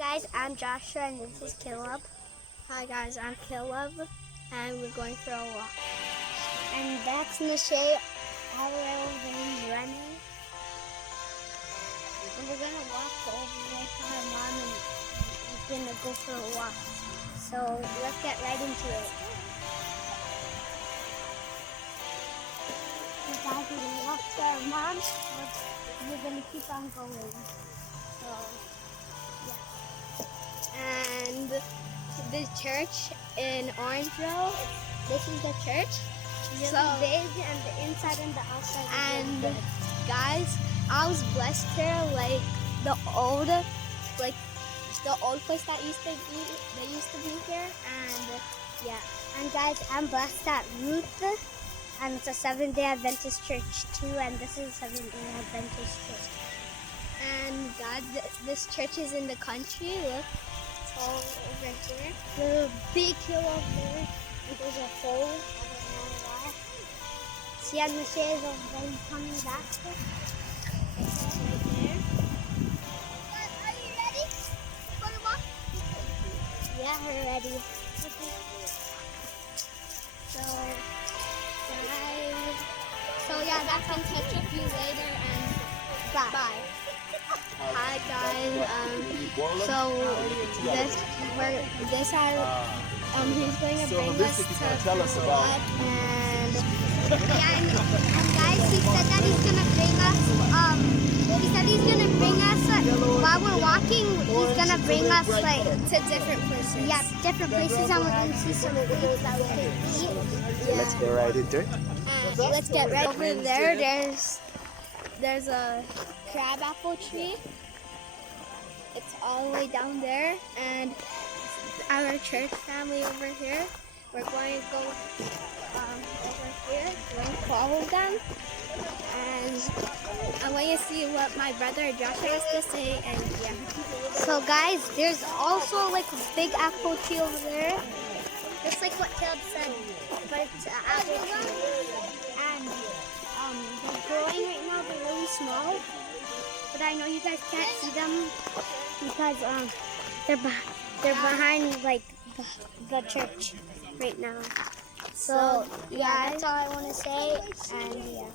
guys, I'm Joshua and this is Caleb. Hi guys, I'm Caleb and we're going for a walk. And that's Nishay all the way over there, he's running. And we're gonna walk over there to her mom and we're gonna go for a walk. So let's get right into it. So guys, we're gonna walk to our mom. We're gonna keep on going. So yeah. And the church in Orangeville, this is the church. Really so big, and the inside and the outside. And really guys, I was blessed here, like the old place that used to be here, and yeah. And guys, I'm blessed at Ruth, and it's a Seventh-day Adventist church too, and this is a Seventh-day Adventist church. And God, this church is in the country. Look, it's all over here. There's a big hill over there, and there's a hole. I don't know why. See, and Michelle is over there coming back. Right there. Are you ready for the walk? Yeah, we're ready. Okay. So yeah, that's in touch with you later, and bye. Hi guys, so he's going to bring us to what, and guys, he said that he's going to bring us, while we're walking, he's going to bring us like to different places. Yeah, different places, and we're going to see some foods that we can eat. Yeah. Let's get right into it. Let's get right over there. There's a crab apple tree. It's all the way down there, and our church family over here. We're going to go over here. We're going to follow them, and I'm going to see what my brother Joshua has to say. And yeah. So guys, there's also like a big apple tree over there. Just like what Caleb said, but it's an apple tree. And they're growing right now. They're really small, but I know you guys can't see them because they're behind like the church right now. So yeah, that's all I want to say. And yeah,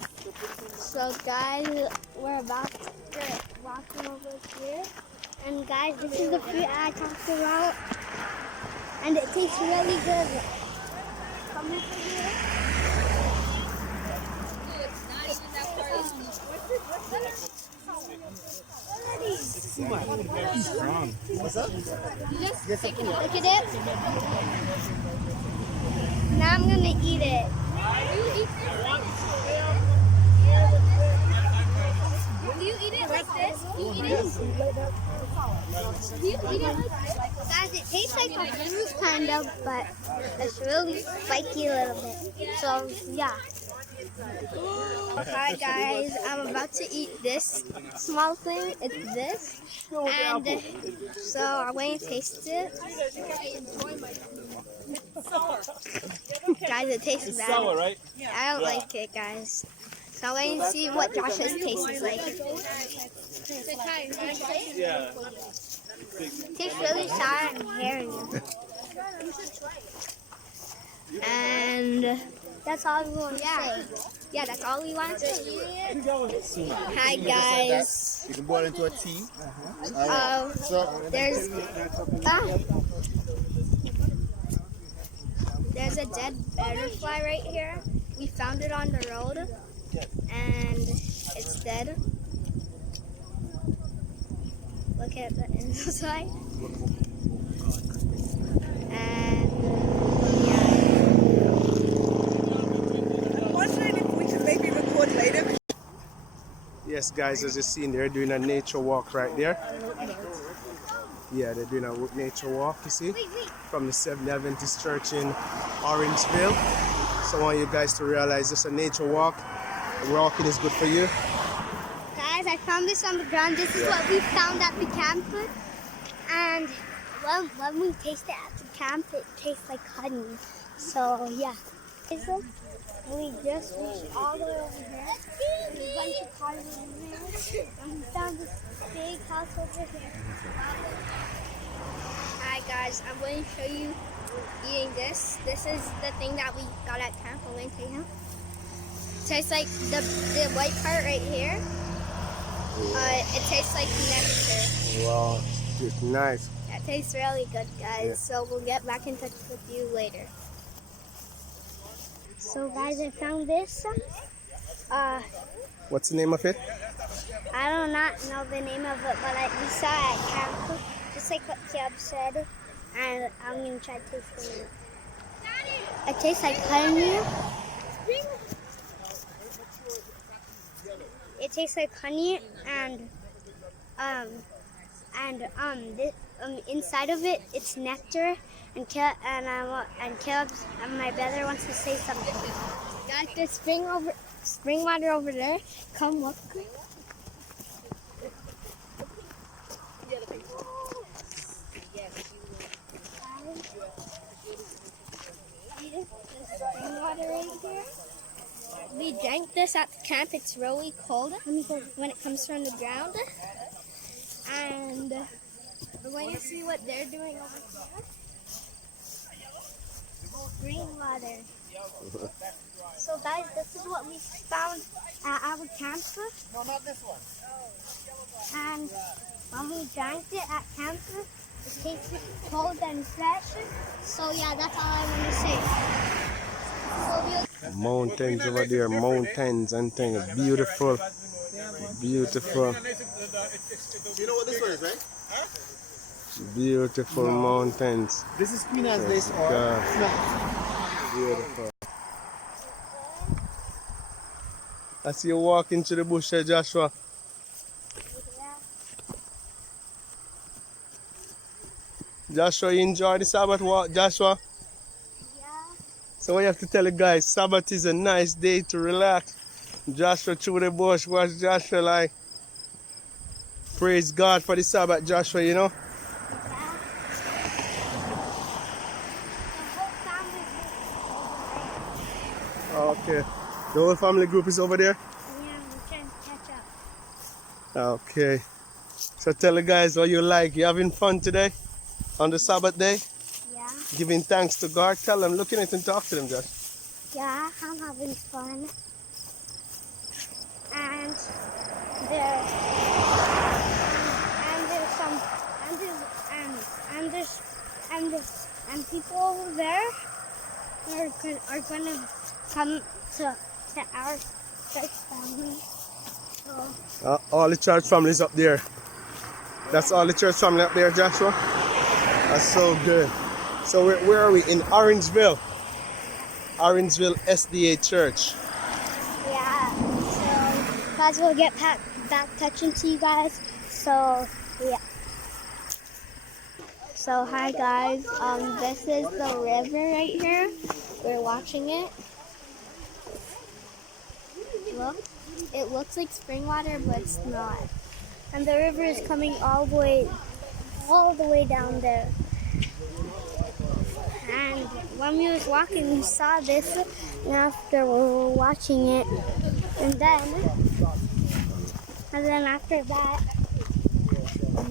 so guys, we're about to walking over here. And guys, this is the fruit I talked about, and it tastes really good. Come over here. What's up? Just look at it. Now I'm gonna eat it. Do you eat it like this? Do you eat it? Do you eat it like this? Guys, it tastes like a fruit kind of, but it's really spiky a little bit. So yeah. Hi guys, I'm about to eat this small thing. It's this, and so I'm going to taste it. Guys, it tastes bad. Sour, right? I don't like it, guys. So I'm going to see what Josh's taste is like. Yeah. It tastes really sour and hairy. And that's all we want to say. Yeah, that's all we want to say. Hi guys. You can boil into a tea. There's a dead butterfly right here. We found it on the road, and it's dead. Look at the inside. And Yes, guys, as you've seen, they're doing a nature walk right there. Yeah, they're doing a nature walk, you see, from the Seventh-day Adventist Church in Orangeville. So I want you guys to realize this is a nature walk. Walking is good for you. Guys, I found this on the ground. This is what we found at the camp. And when we taste it at the camp, it tastes like honey. So yeah. We just reached all the way over here. There's a bunch of cars over here. And we found this big house over here. guys, I'm going to show you eating this. This is the thing that we got at camp. I'm going to take him. Tastes like the white part right here. It tastes like nectar. Wow, it's nice. That tastes really good, guys. Yeah. So we'll get back in touch with you later. So guys, I found this. What's the name of it? I do not know the name of it, but we saw it at camp, just like what Caleb said, and I'm going to try to taste it. It tastes like honey. It tastes like honey, and inside of it, it's nectar, and Caleb's and my brother wants to say something. Got the spring water over there. Come look. Spring water right here. We drank this at the camp. It's really cold when it comes from the ground. And we're going to see what they're doing over here. Spring water. So guys, this is what we found at our camp. No, not this one. And when we drank it at camp, it tasted cold and fresh. So yeah, that's all I want to say. Mountains over there, mountains and things. Beautiful. Beautiful. You know what this one is, right? Beautiful mountains. This is Queen Anne's Lace or Beautiful. I see you walking to the bush there, Joshua. Joshua, you enjoy the Sabbath walk, Joshua? Yeah. So what you have to tell the guys, Sabbath is a nice day to relax. Joshua through the bush, watch Joshua like, praise God for the Sabbath, Joshua, you know? Okay. The whole family group is over there? Yeah, we're trying to catch up. Okay. So tell the guys what you like. You having fun today? On the Sabbath day? Yeah. Giving thanks to God? Tell them, look in it and talk to them, Josh. Yeah, I'm having fun. And there's people over there are gonna come to our church family. So All the church families up there. That's all the church family up there, Joshua? That's so good. So where are we? In Orangeville. Orangeville SDA Church. yeah, so guys, we'll get back touching to you guys. So yeah. So hi guys, this is the river right here. We're watching it. Look, it looks like spring water, but it's not. And the river is coming all the way down there. And when we was walking, we saw this, and after we were watching it, and then after that,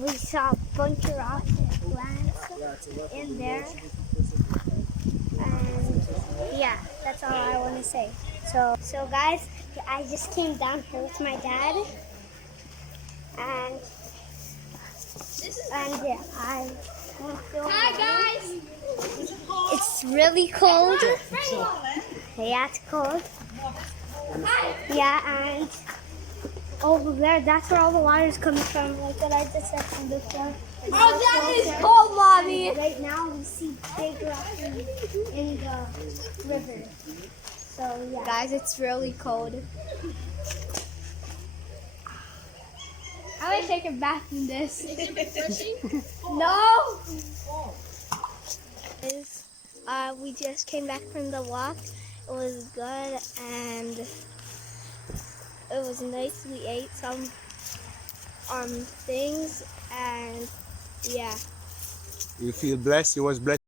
we saw a bunch of rocks and plants in there. And yeah, that's all I want to say. So guys, I just came down here with my dad, and yeah, I want to feel. Hi guys. It's really cold. Yeah, it's cold. Yeah, and over there, that's where all the water is coming from, like what I just said from before. Oh, that is cold, Mommy! Right now, we see big rocks in the river. So, yeah. Guys, it's really cold. I'm gonna take a bath in this. Is it refreshing? No! We just came back from the walk. It was good and it was nice. We ate some things and yeah. You feel blessed? You was blessed?